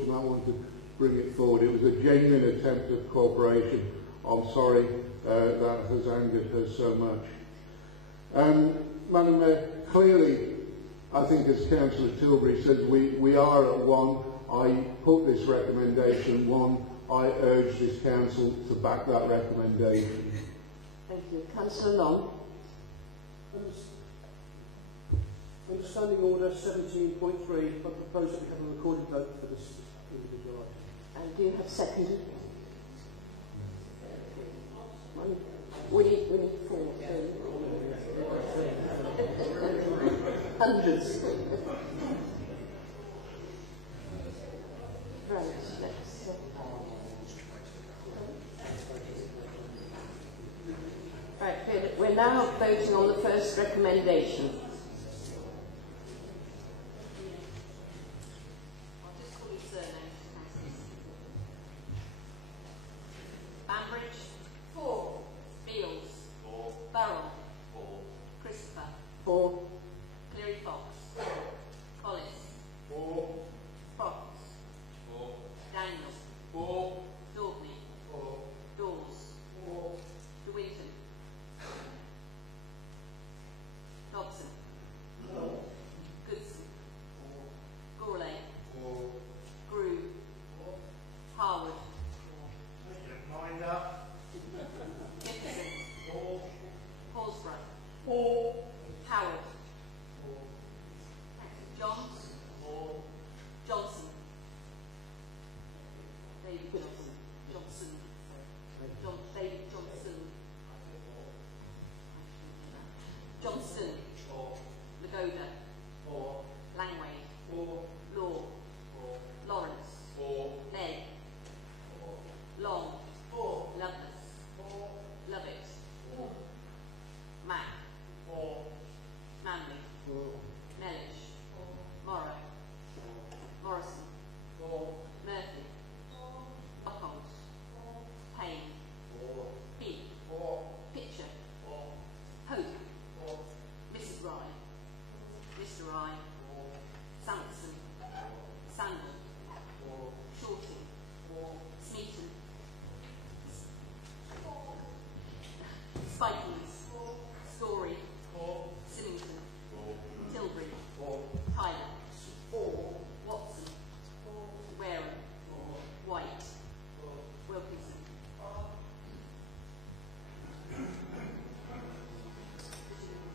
I want to bring it forward. It was a genuine attempt at cooperation. I'm sorry that has angered her so much. Madam Mayor, clearly, I think as Councillor Tilbury says, we are at one. I put this recommendation one. I urge this council to back that recommendation. Thank you. Councillor Long. Understanding Order 17.3, I propose that we have a recorded vote for this individual item. And do you have seconded? We need four. Hundreds. Right, let's... Right, good. We're now voting on the first recommendation.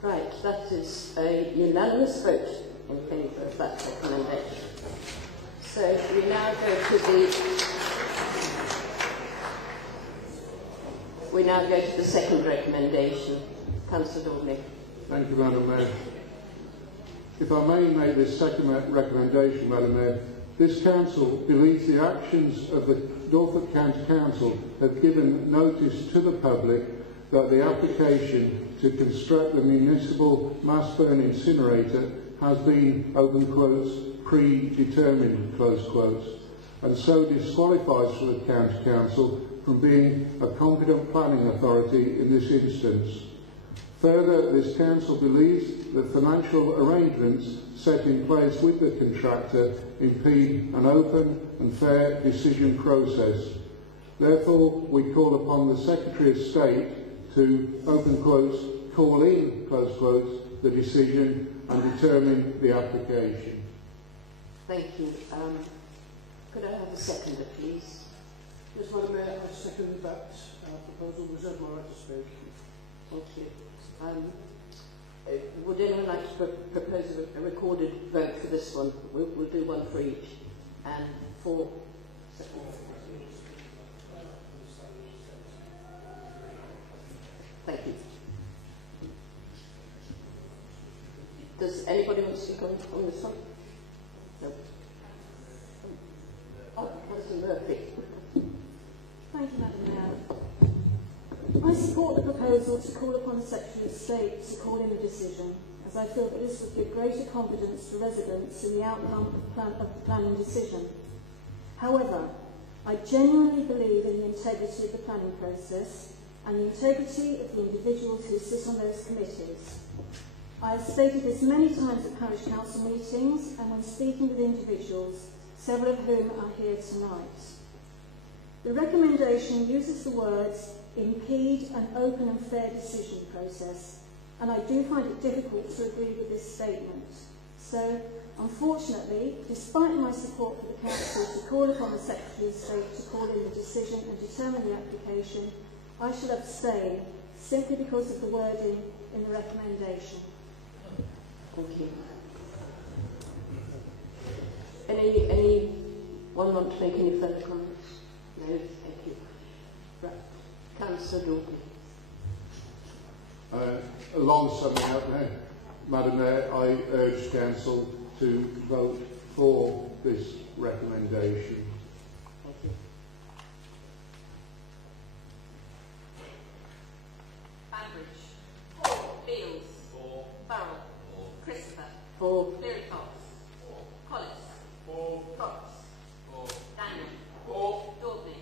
Right, that is a unanimous vote in favour of that recommendation. So we now go to the second recommendation. Councillor Daubney. Thank you, Madam Mayor. If I may make this second recommendation, Madam Mayor, this council believes the actions of the Norfolk County Council have given notice to the public that the application to construct the municipal mass burn incinerator has been, open quotes, predetermined, close quotes, and so disqualifies for the County Council from being a competent planning authority in this instance. Further, this council believes that financial arrangements set in place with the contractor impede an open and fair decision process. Therefore, we call upon the Secretary of State to, open quotes, call in, close quotes, the decision and determine the application. Thank you. Could I have a seconder, please? Yes, Madam Mayor, I second that proposal. Reserve my right to speak. Thank you. Would anyone like to propose a recorded vote for this one? We'll do one for each. And for seconds. Thank you. Does anybody want to speak on this one? No. Oh, Councillor Murphy. Thank you, Madam Mayor. I support the proposal to call upon the Secretary of State to call in a decision, as I feel that this would give greater confidence to residents in the outcome of the planning decision. However, I genuinely believe in the integrity of the planning process and the integrity of the individuals who sit on those committees. I have stated this many times at parish council meetings and when speaking with individuals several of whom are here tonight. The recommendation uses the words impede an open and fair decision process, and I do find it difficult to agree with this statement. So, unfortunately, despite my support for the Council to call upon the Secretary of State to call in the decision and determine the application, I shall abstain simply because of the wording in the recommendation. Thank you. Anyone want to make any further comments? No, thank you. Right. Councillor Dawson. Along summing up now, Madam Mayor, I urge Council to vote for this recommendation. Thank you. Banbridge. 4. Beales. 4. Farrell. 4. Christopher. 4. Cleary Cox. 4. Collis. 4. Cox. 4. Daniel. 4. Daubney.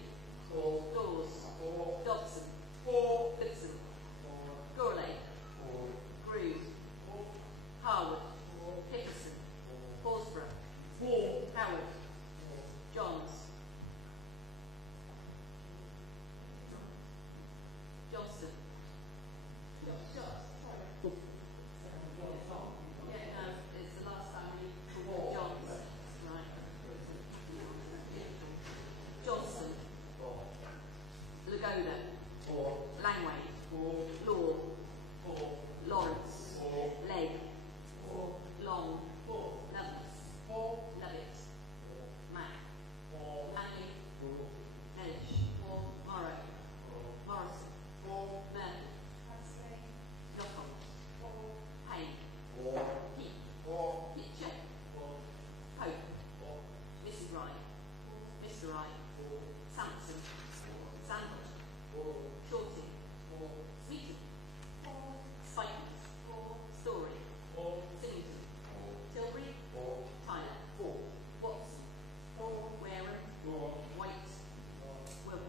4. Dawes. 4. Dobson. 4. Goodson. 4. Gourlay. 4. Groove. 4. Harwood. 4. Hickerson. 4. Horsborough. 4. Howard. 4. Johns. Johnson. It's the last time we called Johns. Right. Johnson. Lagoda. Langway. Law. Lawrence. Legg. Long. Lovelace. Lovett. Mack. Manley. Mellish. Morrow. Morrison. Burnett. Knockham. Payne. Heath. Hitcher. Pope. Mrs. Wright. Mr. Wright. Sampson. Sandwich. Shorty. Smeaton. Spikers. Story. Sillington. Tilbury. Tyler. Watson. Wareham. White. Wilson.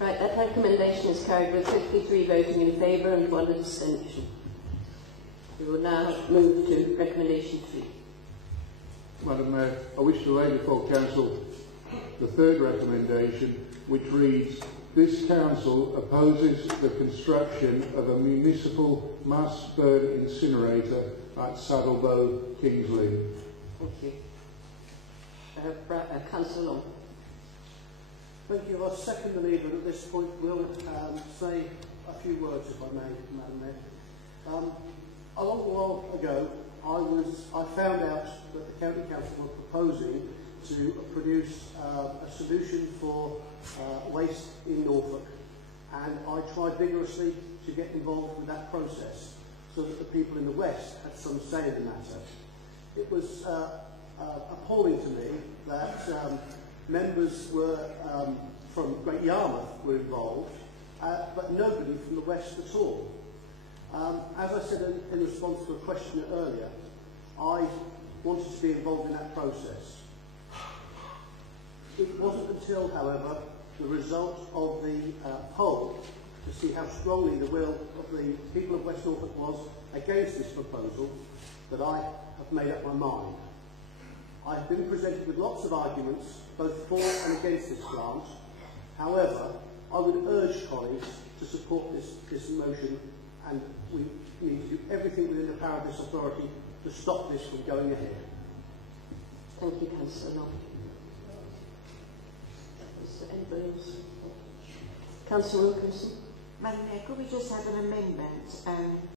Right, that recommendation is carried with 53 voting in favour and 1 abstention. We will now move to recommendation 3. Madam Mayor, I wish to lay before Council the third recommendation, which reads, this Council opposes the construction of a municipal mass burn incinerator at Saddlebow, Kings Lynn. Thank you. Councillor Long. Thank you. I second the leader at this point. Will say a few words, if I may, Madam Mayor. A long while ago, I found out that the County Council were proposing to produce a solution for waste in Norfolk, and I tried vigorously to get involved with that process so that the people in the West had some say in the matter. It was appalling to me that members were from Great Yarmouth were involved, but nobody from the West at all. As I said in response to a question earlier, I wanted to be involved in that process. It wasn't until, however, the result of the poll to see how strongly the will of the people of West Norfolk was against this proposal that I have made up my mind. I've been presented with lots of arguments, both for and against this grant. However, I would urge colleagues to support this motion, and we need to do everything within the power of this authority to stop this from going ahead. Thank you, Councillor Long. Is there anybody else? Councillor Wilkinson. Madam Mayor, could we just have an amendment